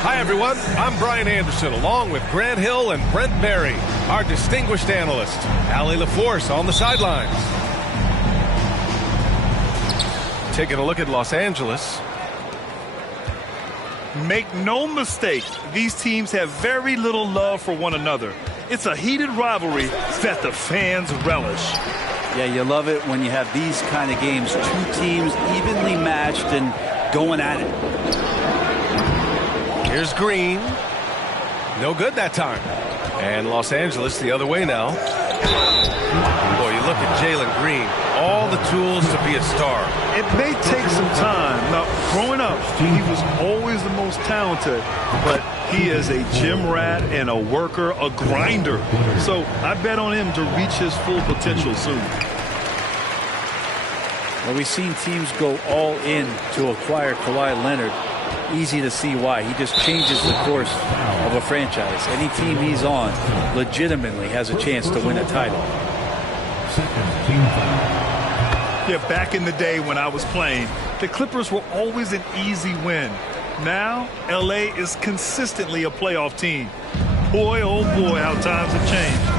Hi, everyone. I'm Brian Anderson, along with Grant Hill and Brent Barry, our distinguished analyst. Allie LaForce on the sidelines. Taking a look at Los Angeles. Make no mistake, these teams have very little love for one another. It's a heated rivalry that the fans relish. Yeah, you love it when you have these kind of games. Two teams evenly matched and going at it. Here's Green. No good that time. And Los Angeles the other way now. Boy, you look at Jalen Green. All the tools to be a star. It may take some time. Now, growing up, he was always the most talented, but he is a gym rat and a worker, a grinder. So I bet on him to reach his full potential soon. Well, we've seen teams go all in to acquire Kawhi Leonard. Easy to see why. He just changes the course of a franchise. Any team he's on legitimately has a chance to win a title. Yeah, back in the day when I was playing, the Clippers were always an easy win. Now, L.A. is consistently a playoff team. Boy, oh boy, how times have changed.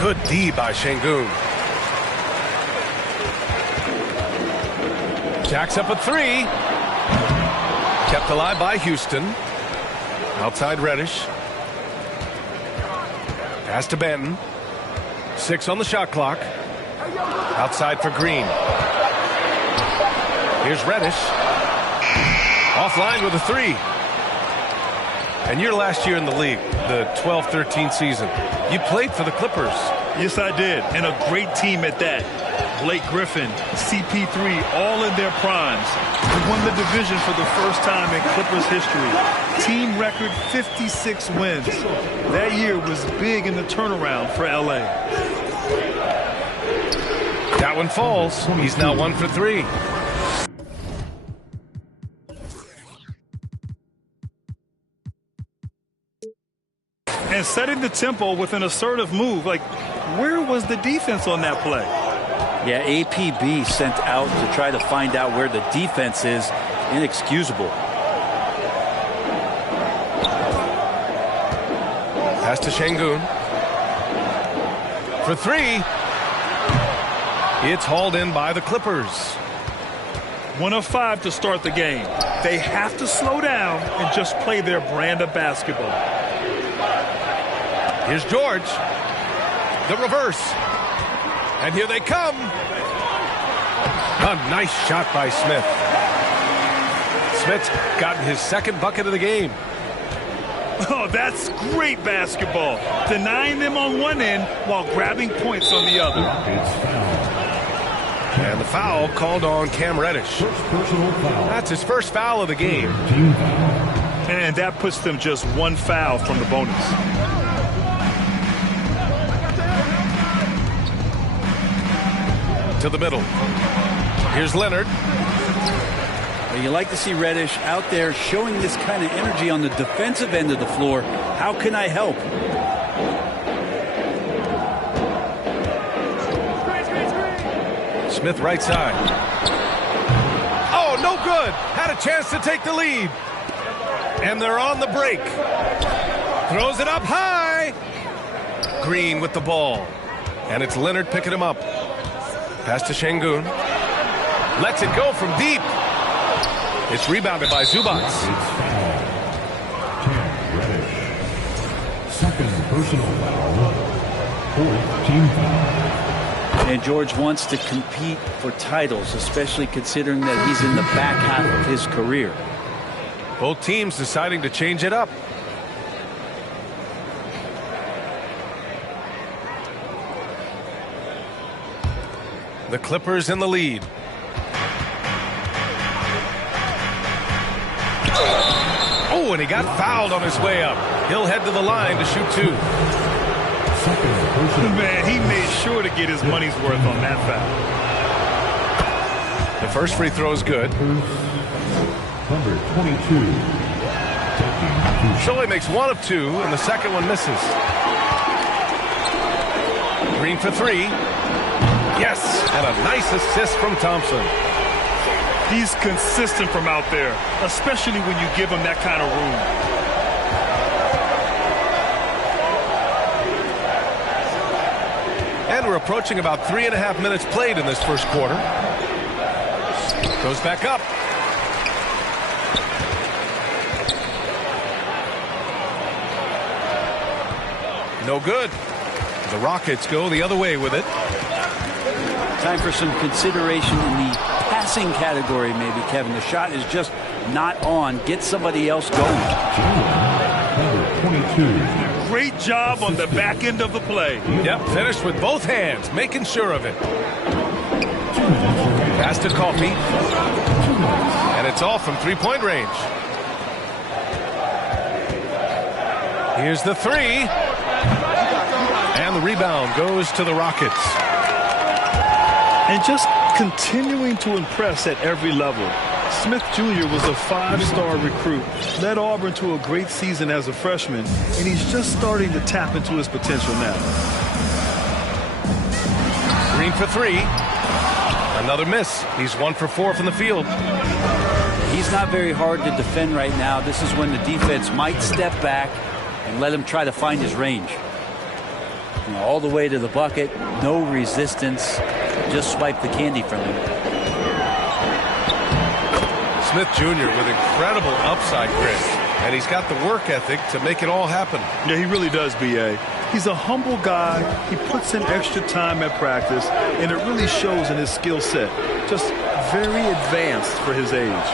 Good D by Şengün. Jacks up a three. Kept alive by Houston. Outside Reddish. Pass to Benton. 6 on the shot clock. Outside for Green. Here's Reddish. Offline with a three. And your last year in the league, the 12-13 season, you played for the Clippers. Yes, I did. And a great team at that. Blake Griffin, CP3, all in their primes. We won the division for the first time in Clippers history. Team record 56 wins. That year was big in the turnaround for L.A. That one falls. He's now 1 for 3. And setting the tempo with an assertive move. Like, where was the defense on that play? Yeah, APB sent out to try to find out where the defense is. Inexcusable. Pass to Şengün. For 3. It's hauled in by the Clippers. 1 of 5 to start the game. They have to slow down and just play their brand of basketball. Here's George. The reverse. And here they come. A nice shot by Smith. Smith's gotten his second bucket of the game. Oh, that's great basketball. Denying them on one end while grabbing points on the other. And the foul called on Cam Reddish. That's his first foul of the game. And that puts them just 1 foul from the bonus. To the middle. Here's Leonard. Well, you like to see Reddish out there showing this kind of energy on the defensive end of the floor. How can I help? Smith right side. Oh, no good. Had a chance to take the lead. And they're on the break. Throws it up high. Green with the ball. And it's Leonard picking him up. Pass to Şengün. Lets it go from deep. It's rebounded by Zubac. Second personal foul. 4th team foul. And George wants to compete for titles, especially considering that he's in the back half of his career. Both teams deciding to change it up. The Clippers in the lead. Oh, and he got fouled on his way up. He'll head to the line to shoot 2. Man, he made sure to get his money's worth on that foul. The first free throw is good. Number 22. Scholle makes 1 of 2, and the second one misses. Green for 3. Yes, and a nice assist from Thompson. He's consistent from out there, especially when you give him that kind of room. And we're approaching about 3.5 minutes played in this first quarter. Goes back up. No good. The Rockets go the other way with it. Time for some consideration in the passing category, maybe, Kevin. The shot is just not on. Get somebody else going. Number 22. Great job on the back end of the play. Yep, finished with both hands, making sure of it. Pass to Coffey. And it's off from three-point range. Here's the three. And the rebound goes to the Rockets. And just continuing to impress at every level. Smith Jr. was a 5-star recruit, led Auburn to a great season as a freshman, and he's just starting to tap into his potential now. Green for three. Another miss. He's 1 for 4 from the field. He's not very hard to defend right now. This is when the defense might step back and let him try to find his range. You know, all the way to the bucket, no resistance. Just swipe the candy from him. Smith Jr. with incredible upside grit, and he's got the work ethic to make it all happen. Yeah, he really does, B.A. He's a humble guy. He puts in extra time at practice, and it really shows in his skill set. Just very advanced for his age.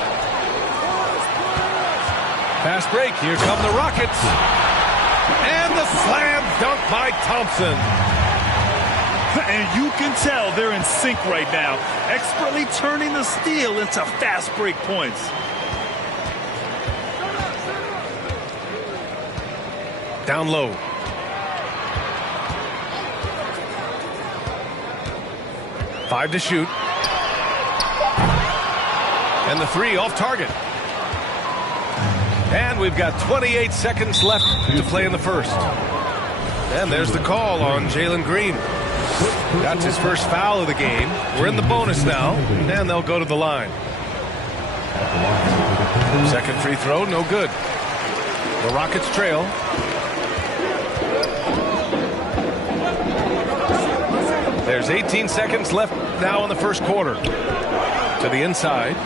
Fast break. Here come the Rockets. And the slam dunk by Thompson. And you can tell they're in sync right now, expertly turning the steal into fast break points. Down low. Five to shoot. And the three off target. And we've got 28 seconds left to play in the first. And there's the call on Jalen Green. That's his first foul of the game. We're in the bonus now, and they'll go to the line. Second free throw, no good. The Rockets trail. There's 18 seconds left now in the first quarter. To the inside.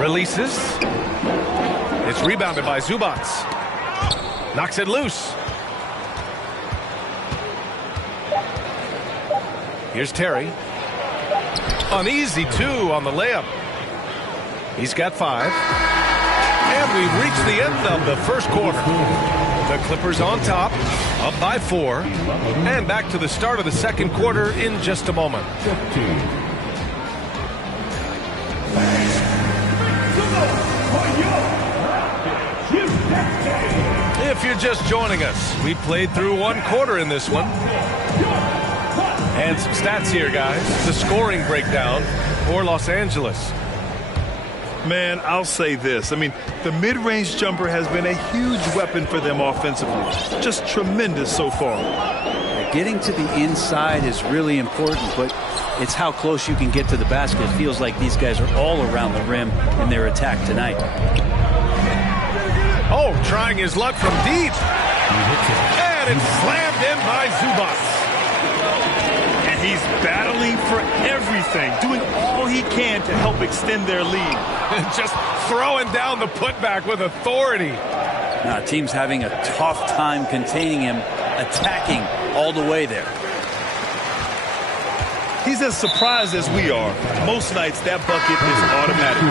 Releases. It's rebounded by Zubac. Knocks it loose. Here's Terry. Uneasy two on the layup. He's got 5. And we've reached the end of the first quarter. The Clippers on top, up by 4. And back to the start of the second quarter in just a moment. If you're just joining us, we played through one quarter in this one. And some stats here, guys. The scoring breakdown for Los Angeles. Man, I'll say this. I mean, the mid-range jumper has been a huge weapon for them offensively. Just tremendous so far. Getting to the inside is really important, but it's how close you can get to the basket. It feels like these guys are all around the rim in their attack tonight. Oh, trying his luck from deep. And it's slammed in by Zubac. And he's battling for everything, doing all he can to help extend their lead. Just throwing down the putback with authority. Now, team's having a tough time containing him, attacking all the way there. He's as surprised as we are. Most nights, that bucket is automatic.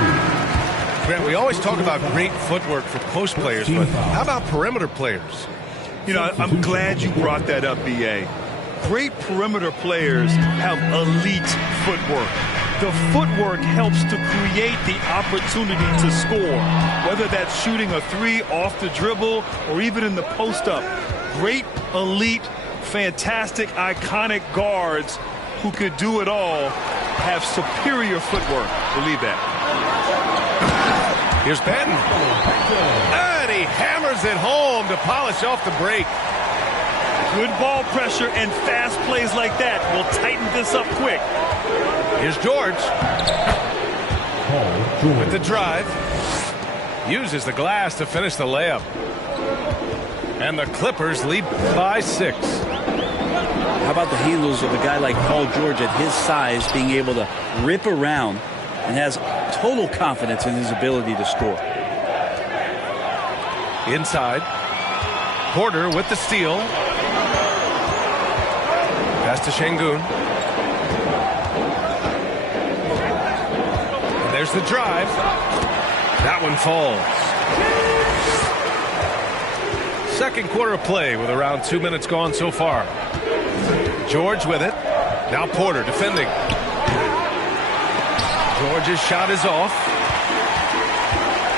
Grant, we always talk about great footwork for post players, but how about perimeter players? You know, I'm glad you brought that up, B.A. Great perimeter players have elite footwork. The footwork helps to create the opportunity to score, whether that's shooting a 3 off the dribble or even in the post-up. Great, elite, fantastic, iconic guards who could do it all have superior footwork. Believe that. Here's Patton. And he hammers it home to polish off the break. Good ball pressure and fast plays like that will tighten this up quick. Here's George. Paul George. With the drive. Uses the glass to finish the layup. And the Clippers lead by 6. How about the handles of a guy like Paul George at his size being able to rip around and has total confidence in his ability to score. Inside. Porter with the steal. Pass to Şengün. And there's the drive. That one falls. Second quarter of play with around 2 minutes gone so far. George with it. Now Porter defending. George's shot is off.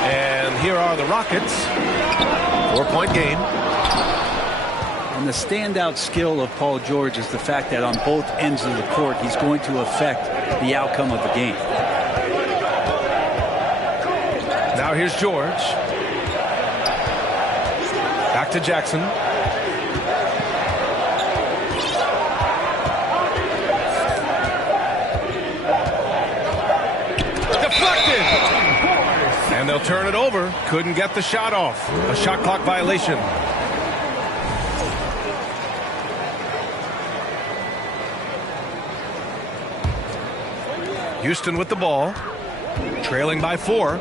And here are the Rockets. 4-point game. And the standout skill of Paul George is the fact that on both ends of the court, he's going to affect the outcome of the game. Now here's George. Back to Jackson. Deflected. And they'll turn it over. Couldn't get the shot off. A shot clock violation. Houston with the ball. Trailing by 4.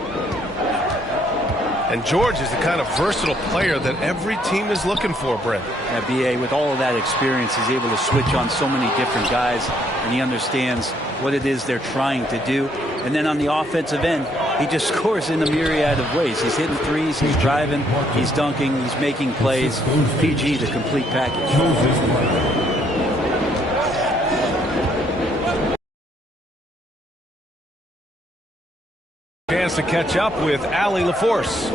And George is the kind of versatile player that every team is looking for, Brent. Yeah, B.A., with all of that experience, he's able to switch on so many different guys, and he understands what it is they're trying to do. And then on the offensive end, he just scores in a myriad of ways. He's hitting threes, he's driving, he's dunking, he's making plays. PG, the complete package. Chance to catch up with Allie LaForce.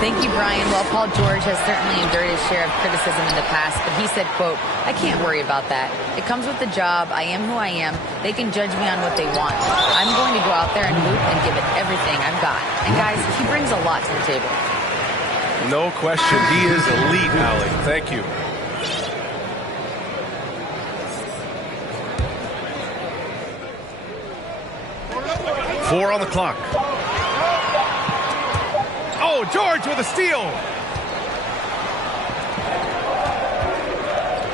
Thank you, Brian. Well, Paul George has certainly endured his share of criticism in the past, but he said, quote, "I can't worry about that. It comes with the job. I am who I am. They can judge me on what they want. I'm going to go out there and hoop and give it everything I've got." And guys, he brings a lot to the table. No question. He is elite, Allie. Thank you. Four on the clock. Oh, George with a steal.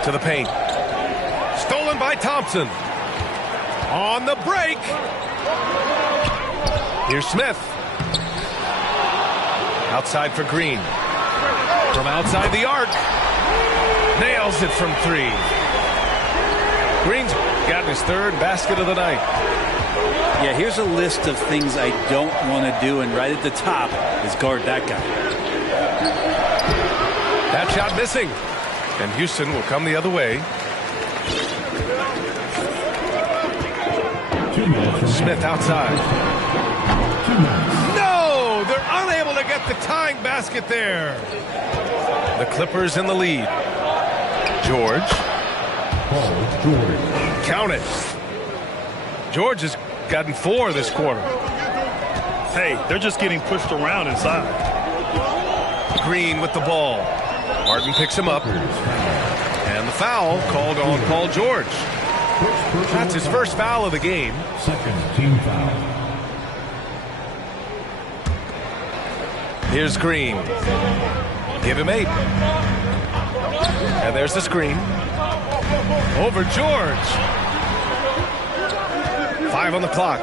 To the paint. Stolen by Thompson. On the break. Here's Smith. Outside for Green. From outside the arc. Nails it from 3. Green's gotten his 3rd basket of the night. Yeah, here's a list of things I don't want to do, and right at the top is guard that guy. That shot missing. And Houston will come the other way. Smith outside. No! They're unable to get the tying basket there. The Clippers in the lead. George. Paul George. Count it. George has gotten 4 this quarter. Hey, they're just getting pushed around inside. Green with the ball. Martin picks him up. And the foul called on Paul George. That's his first foul of the game. Second team foul. Here's Green. Give him 8. And there's the screen. Over George. 5 on the clock.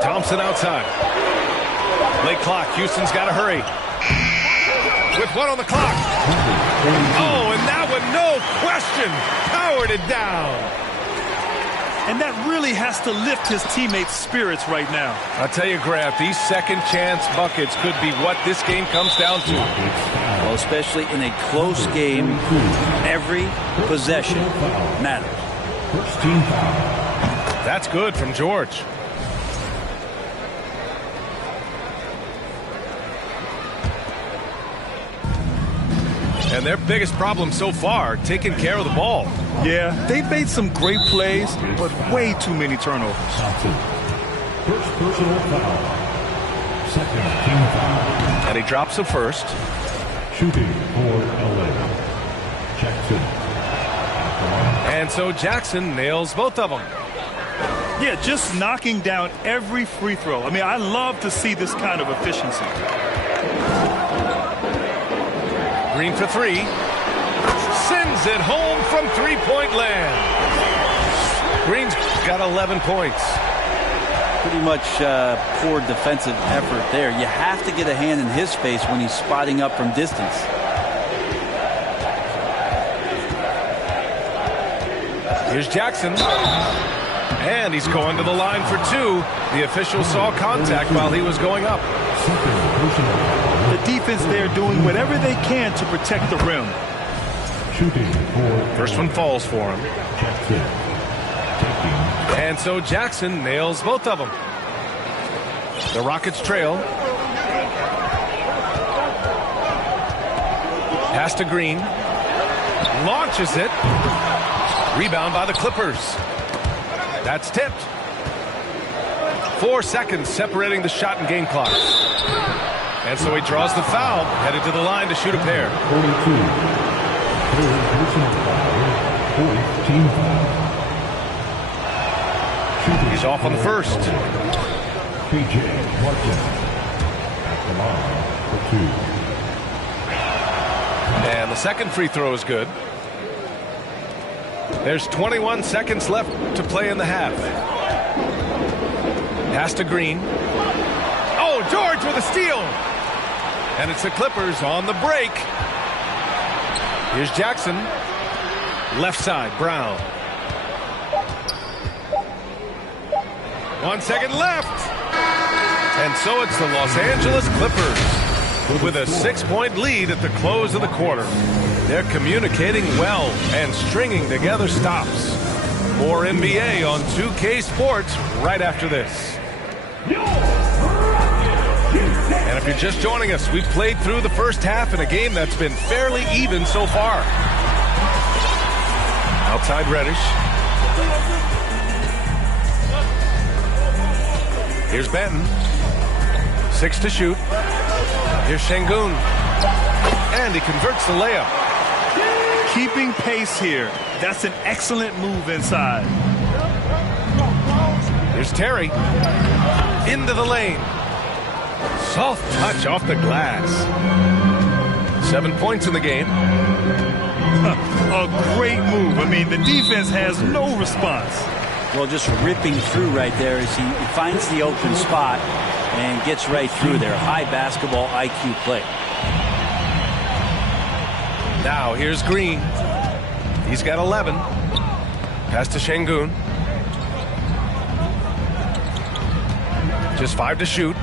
Thompson outside. Late clock. Houston's got to hurry. With 1 on the clock. Oh, and that one, no question, powered it down. And that really has to lift his teammates' spirits right now. I'll tell you, Grant, these second chance buckets could be what this game comes down to. Well, especially in a close game, every possession matters. First team foul. That's good from George. And their biggest problem so far, taking care of the ball. Yeah, they've made some great plays, but way too many turnovers. Thompson. First personal foul. Second team foul. And he drops the first. Shooting for LA. Jackson. And so Jackson nails both of them. Yeah, just knocking down every free throw. I mean, I love to see this kind of efficiency. Green for three. Sends it home from three-point land. Green's got 11 points. Pretty much poor defensive effort there. You have to get a hand in his face when he's spotting up from distance. Here's Jackson. And he's going to the line for two. The official saw contact while he was going up. The defense there doing whatever they can to protect the rim. Shooting for First one falls for him. Jackson. Taking And so Jackson nails both of them. The Rockets trail. Pass to Green. Launches it. Rebound by the Clippers. That's tipped. 4 seconds separating the shot and game clock. And so he draws the foul, headed to the line to shoot a pair. 42. Third personal foul. Fourth team foul. Shooting He's off on the first. PJ Martin at the line for two. And the second free throw is good. There's 21 seconds left to play in the half. Pass to Green. Oh, George with a steal. And it's the Clippers on the break. Here's Jackson. Left side, Brown. 1 second left. And so it's the Los Angeles Clippers with a 6-point lead at the close of the quarter. They're communicating well and stringing together stops. More NBA on 2K Sports right after this. And if you're just joining us, we've played through the first half in a game that's been fairly even so far. Outside Reddish. Here's Benton. 6 to shoot. Here's Şengün. And he converts the layup. Keeping pace here. That's an excellent move inside. Here's Terry. Into the lane. Soft touch off the glass. 7 points in the game. A great move. I mean, the defense has no response. Well, just ripping through right there as he finds the open spot and gets right through there. High basketball IQ play. Now here's Green. He's got 11. Pass to Şengün. Just 5 to shoot.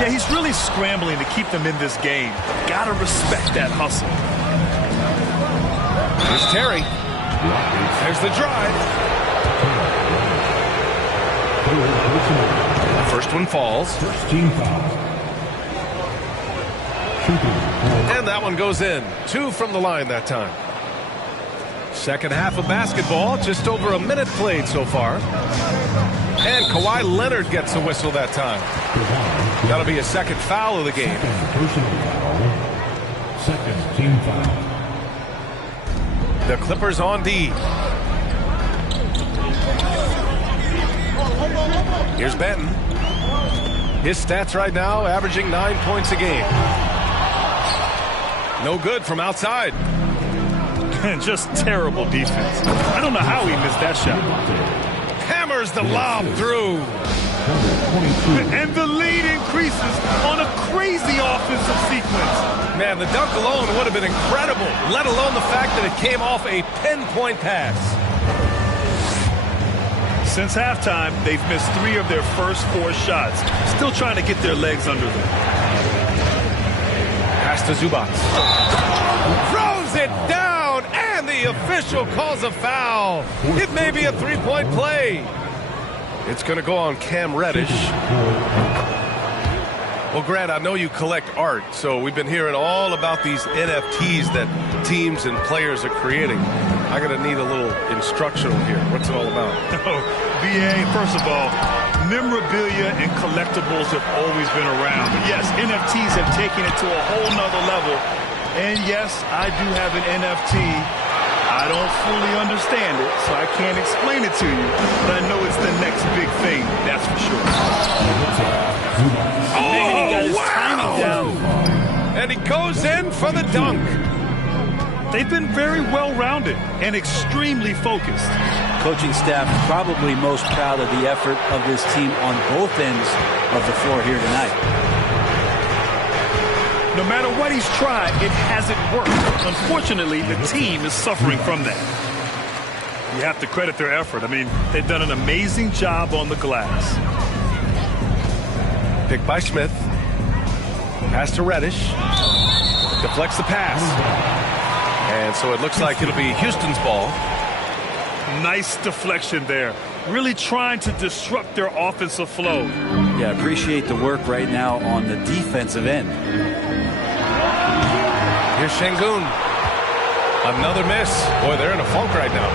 Yeah, he's really scrambling to keep them in this game. Gotta respect that hustle. Here's Terry. There's the drive. The first one falls. First team foul. Shooting for And that one goes in. 2 from the line that time. Second half of basketball. Just over a minute played so far. And Kawhi Leonard gets a whistle that time. That'll be a second foul of the game. personal foul. Second team foul. The Clippers on D. Here's Benton. His stats right now averaging 9 points a game. No good from outside. Just terrible defense. I don't know how he missed that shot. Hammers the lob through. And the lead increases on a crazy offensive sequence. Man, the dunk alone would have been incredible, let alone the fact that it came off a pinpoint pass. Since halftime, they've missed 3 of their first 4 shots. Still trying to get their legs under them. Pass to Zubac. Throws it down, and the official calls a foul. It may be a 3-point play. It's going to go on Cam Reddish. Well, Grant, I know you collect art, so we've been hearing all about these NFTs that teams and players are creating. I'm going to need a little instructional here. What's it all about? BA, first of all, memorabilia and collectibles have always been around. But yes, NFTs have taken it to a whole nother level. And yes, I do have an NFT. I don't fully understand it, so I can't explain it to you. But I know it's the next big thing, that's for sure. Man, he got his timing down. And he goes in for the dunk. They've been very well-rounded and extremely focused. Coaching staff probably most proud of the effort of this team on both ends of the floor here tonight. No matter what he's tried, it hasn't worked. Unfortunately, the team is suffering from that. You have to credit their effort. I mean, they've done an amazing job on the glass. Picked by Smith. Pass to Reddish. Deflects the pass. And so it looks like it'll be Houston's ball. Nice deflection there. Really trying to disrupt their offensive flow. Yeah, appreciate the work right now on the defensive end. Here's Şengün. Another miss. Boy, they're in a funk right now.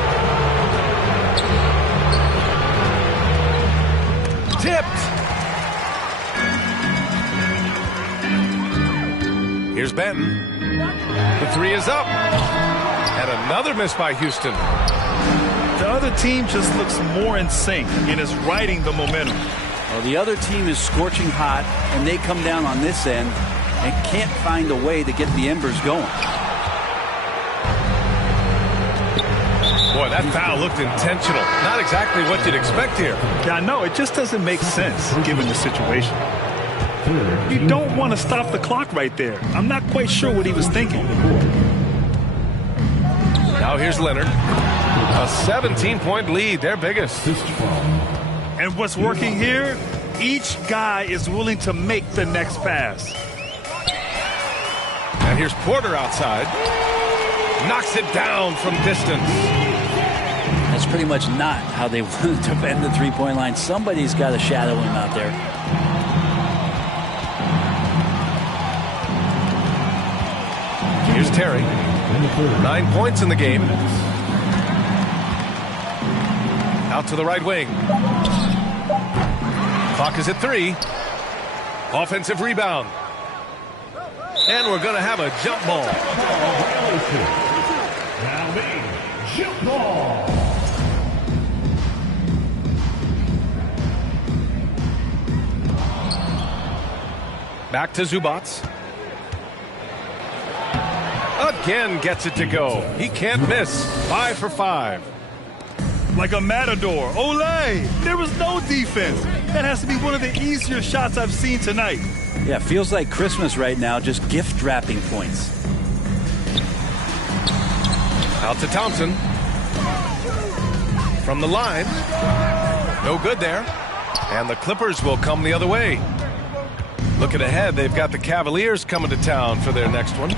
Tipped. Here's Benton. The three is up. And another miss by Houston. The other team just looks more in sync and is riding the momentum. Well, the other team is scorching hot, and they come down on this end and can't find a way to get the embers going. Boy, that foul looked intentional. Not exactly what you'd expect here. Yeah, I know. It just doesn't make sense given the situation. You don't want to stop the clock right there. I'm not quite sure what he was thinking. Now here's Leonard. A 17-point lead, their biggest. And what's working here, each guy is willing to make the next pass. And here's Porter outside. Knocks it down from distance. That's pretty much not how they want to defend the three-point line. Somebody's got to shadow him out there. Here's Terry. 9 points in the game. Out to the right wing. Clock is at 3. Offensive rebound. And we're going to have a jump ball. Jump ball. Back to Zubac. Again gets it to go. He can't miss. 5 for 5. Like a matador. Olay! There was no defense. That has to be one of the easier shots I've seen tonight. Yeah, feels like Christmas right now, just gift wrapping points. Out to Thompson. From the line. No good there. And the Clippers will come the other way. Looking ahead, they've got the Cavaliers coming to town for their next one.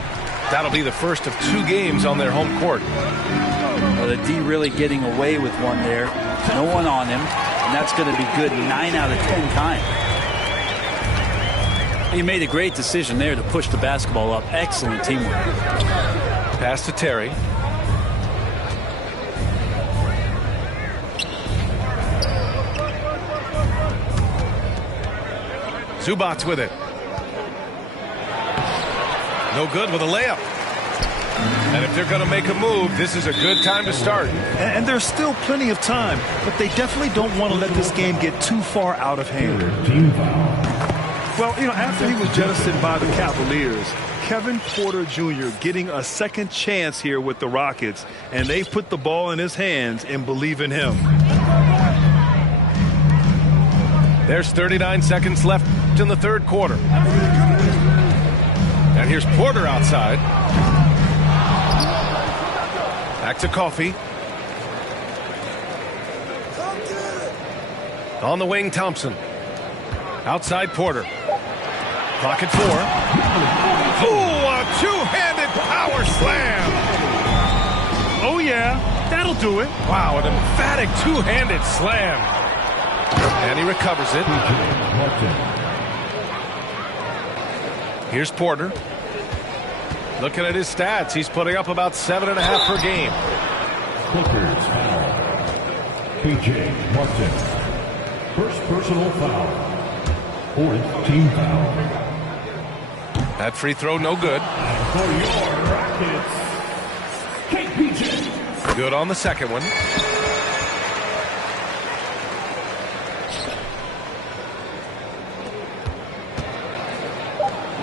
That'll be the first of 2 games on their home court. Well, the D really getting away with one there. No one on him, and that's going to be good 9 out of 10 times. He made a great decision there to push the basketball up. Excellent teamwork. Pass to Terry. Zubac with it. No good with a layup. And if they're going to make a move, this is a good time to start. And there's still plenty of time, but they definitely don't want to let this game get too far out of hand. Team foul. Well, you know, after he was jettisoned by the Cavaliers, Kevin Porter Jr. getting a second chance here with the Rockets, and they put the ball in his hands and believe in him. There's 39 seconds left in the third quarter. And here's Porter outside. Back to Coffey. On the wing, Thompson. Outside Porter. Clock at 4. Ooh, a two-handed power slam. Oh, yeah, that'll do it. Wow, an emphatic two-handed slam. And he recovers it. Here's Porter. Looking at his stats, he's putting up about 7.5 per game. Clippers foul. P.J. Martin. First personal foul. 4th team foul. That free throw, no good. For your Rockets, KPJ. Good on the second one.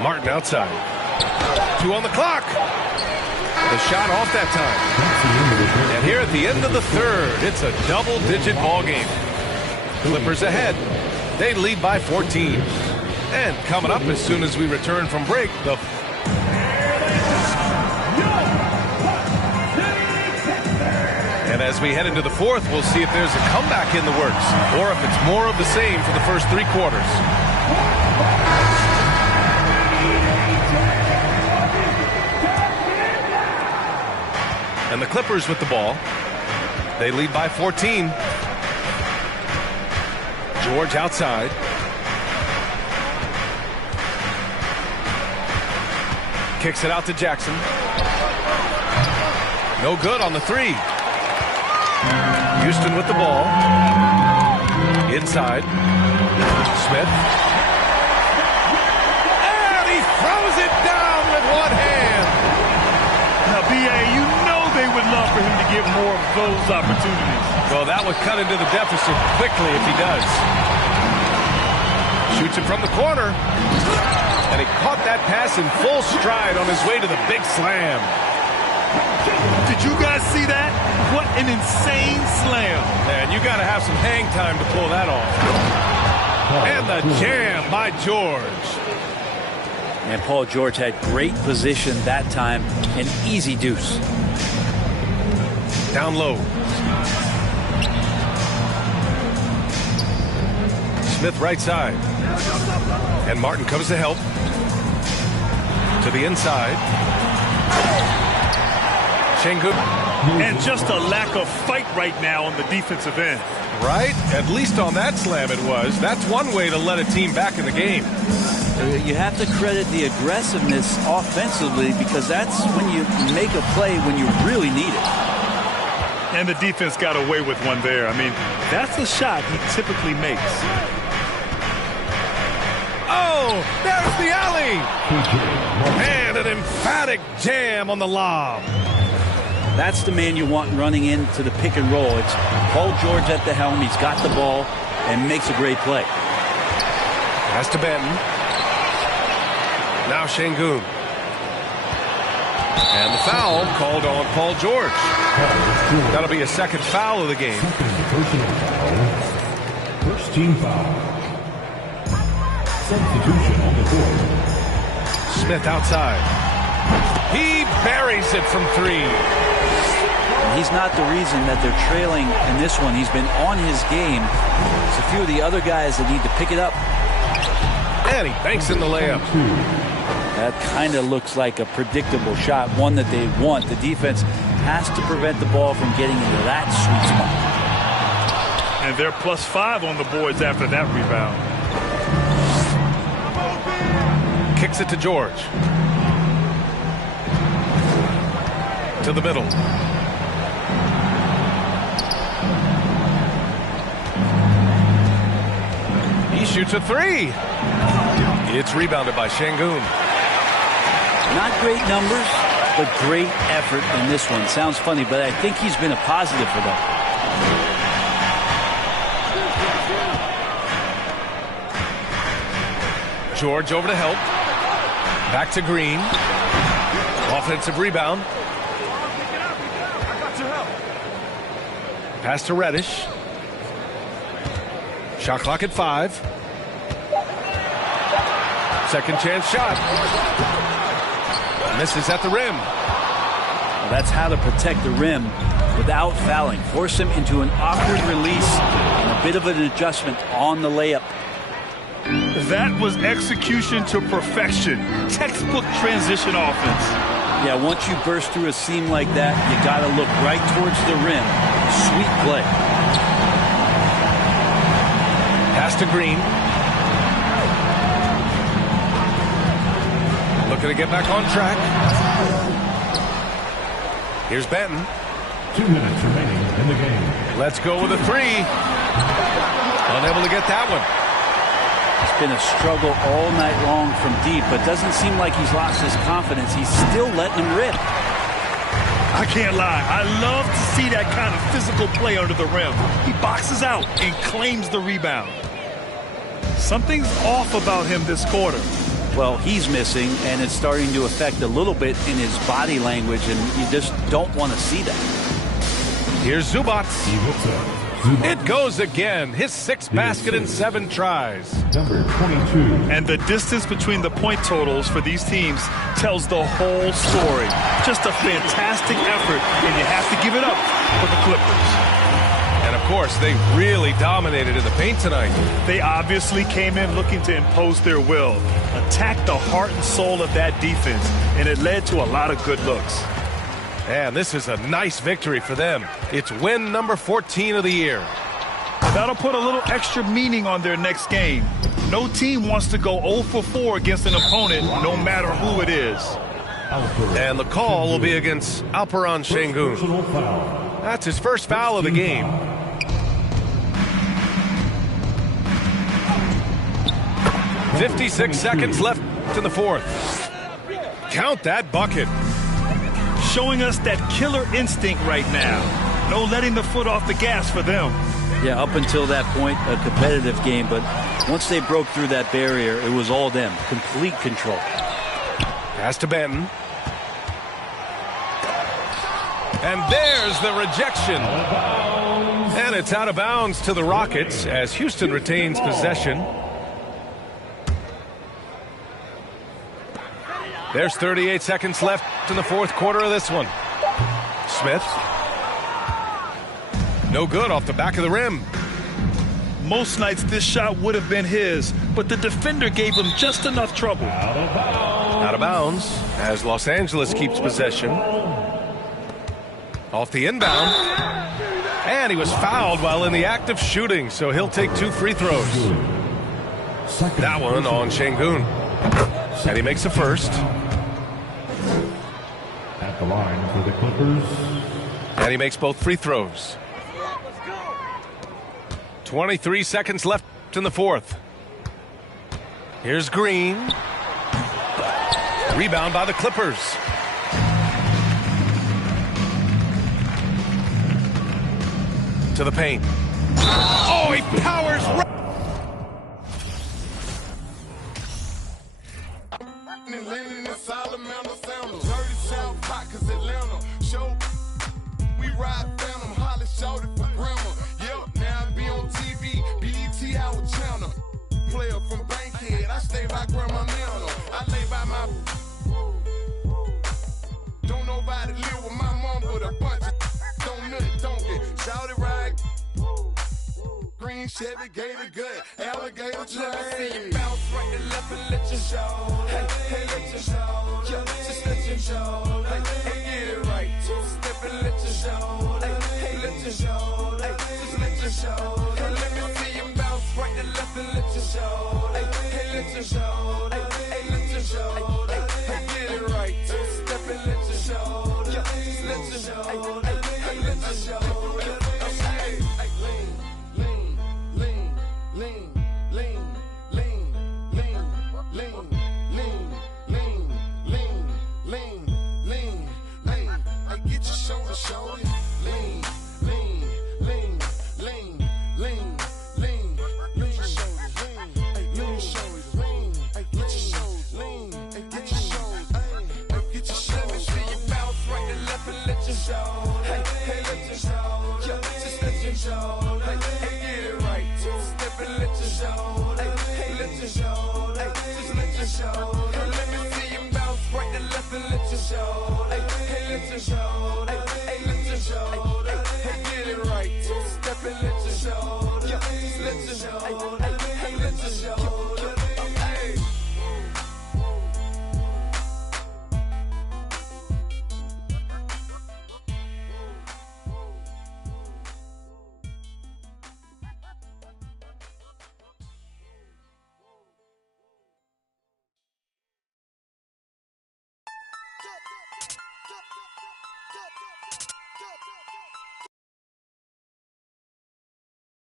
Martin outside. 2 on the clock. The shot off that time. And here at the end of the third, it's a double-digit ball game. Clippers ahead. They lead by 14. And coming up as soon as we return from break, and as we head into the fourth, we'll see if there's a comeback in the works or if it's more of the same for the first 3 quarters. And the Clippers with the ball. They lead by 14. George outside. Kicks it out to Jackson. No good on the 3. Houston with the ball. Inside. Smith. And he throws it down with one hand. Now, B.A., you know they would love for him to get more of those opportunities. Well, that would cut into the deficit quickly if he does. Shoots it from the corner. And he caught that pass in full stride on his way to the big slam. Did you guys see that? What an insane slam. Man, you got to have some hang time to pull that off. And the jam by George. And Paul George had great position that time. An easy deuce. Down low. Smith right side. And Martin comes to help. To the inside. Şengün. And just a lack of fight right now on the defensive end. Right? At least on that slam it was. That's one way to let a team back in the game. You have to credit the aggressiveness offensively because that's when you make a play when you really need it. And the defense got away with one there. I mean, that's a shot he typically makes. Oh, there's the alley. And an emphatic jam on the lob. That's the man you want running into the pick and roll. It's Paul George at the helm. He's got the ball and makes a great play. Pass to Benton. Now Şengün. And the foul called on Paul George. That'll be a second foul of the game. Personal foul. First team foul. Substitution on the court. Smith outside. He buries it from 3. He's not the reason that they're trailing in this one. He's been on his game. There's a few of the other guys that need to pick it up. And he banks in the layup. That kind of looks like a predictable shot, one that they want. The defense has to prevent the ball from getting into that sweet spot. And they're +5 on the boards after that rebound. Kicks it to George. To the middle. He shoots a 3. It's rebounded by Şengün. Not great numbers, but great effort in this one. Sounds funny, but I think he's been a positive for them. George over to help. Back to Green. Offensive rebound. Pass to Reddish. Shot clock at 5. Second chance shot. Misses at the rim. Well, that's how to protect the rim without fouling. Force him into an awkward release and a bit of an adjustment on the layup. That was execution to perfection. Textbook transition offense. Yeah, once you burst through a seam like that, you got to look right towards the rim. Sweet play. Pass to Green. Looking to get back on track. Here's Benton. 2 minutes remaining in the game. Let's go with a 3. Unable to get that one. been a struggle all night long from deep, but doesn't seem like he's lost his confidence. He's still letting him rip. I can't lie. I love to see that kind of physical play under the rim. He boxes out and claims the rebound. Something's off about him this quarter. Well, he's missing, and it's starting to affect a little bit in his body language, and you just don't want to see that. Here's Zubac. It goes again. His 6th basket in 7 tries. Number 22. And the distance between the point totals for these teams tells the whole story. Just a fantastic effort, and you have to give it up for the Clippers. And, of course, they really dominated in the paint tonight. They obviously came in looking to impose their will, attack the heart and soul of that defense, and it led to a lot of good looks. And this is a nice victory for them. It's win number 14 of the year. That'll put a little extra meaning on their next game. No team wants to go 0 for 4 against an opponent, no matter who it is. And the call will be against Alperen Sengun. That's his first foul of the game. "56 seconds left in the 4th. Count that bucket. Showing us that killer instinct right now. No letting the foot off the gas for them. Yeah, up until that point, a competitive game, but once they broke through that barrier, it was all them. Complete control. Pass to Benton. And there's the rejection. And it's out of bounds to the Rockets as Houston retains possession. There's 38 seconds left in the 4th quarter of this one. Smith. No good off the back of the rim. Most nights this shot would have been his, but the defender gave him just enough trouble. Out of bounds as Los Angeles keeps possession. Off the inbound. And he was fouled while in the act of shooting, so he'll take 2 free throws. That one on Sengun. And he makes the first. At the line for the Clippers. And he makes both free throws. 23 seconds left in the 4th. Here's Green. Rebound by the Clippers. To the paint. Oh, he powers right. We ride Phantom, Holly shouted for grandma. Yep, now I be on TV, BET Howard Channel. Player from Bankhead, I stay by Grandma Nana. I lay by my. Don't nobody live with my mom, but a bunch of don't nut, don't get shouted right. Green Chevy, Gator gut, alligator train. Let me see you bounce right to left and let your show. Hey, hey, let your show. Yeah, just let your show. Hey, hey, get it right. Two-step and let your show. Hey, hey, let your show. Hey, just let your show. Hey, let me see you bounce right to left and let your show. Hey, hey, let your show. Hey, hey, let your show. Hey, hey, get it right. Two-step and let your show. Yeah, just let your show. Hey, hey, let your show. Show.